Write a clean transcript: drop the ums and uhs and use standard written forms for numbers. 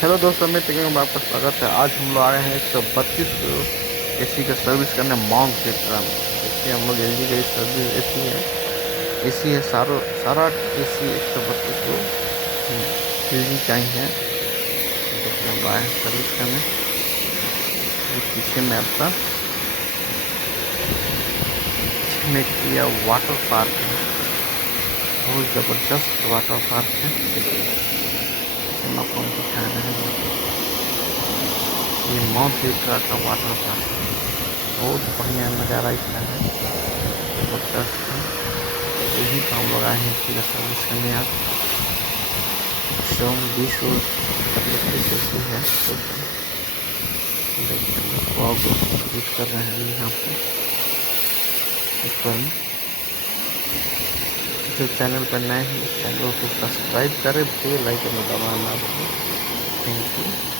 Hello दोस्तों, मैं तकरीबन में आपका स्वागत है। आज हम लोग आए हैं 132 एसी का सर्विस करने माउंट सेक्टर में। देखिए, हम लोग एलजी का ये सर्विस एसी है सारा एसी 132 जो एलजी का ही है। देखिए, हम लोग आए हैं सर्विस करने। ये पीछे में आपका पीछे में किया वाटर पार्क है, बहुत जबरदस्त वाटर पार्क है। देखिए, पीछे में आपको हम दिखा रहे हैं। देखिए, ये माउंट लिट्रा का वाटर पार्क है। बहुत बढ़िया नज़ारा इसका है, जबरदस्त है। यहीं पर हम लोग आए हैं इसी का सर्विस करने आज। 120 एसी है टोटल। देखिए, हम लोग को विजिट कर रहे हैं यहाँ पे ऊपर में। जो चैनल पर नए हैं, इस चैनल को सब्सक्राइब करें, बेल आइकन दबाना ना भूलें। Thank you.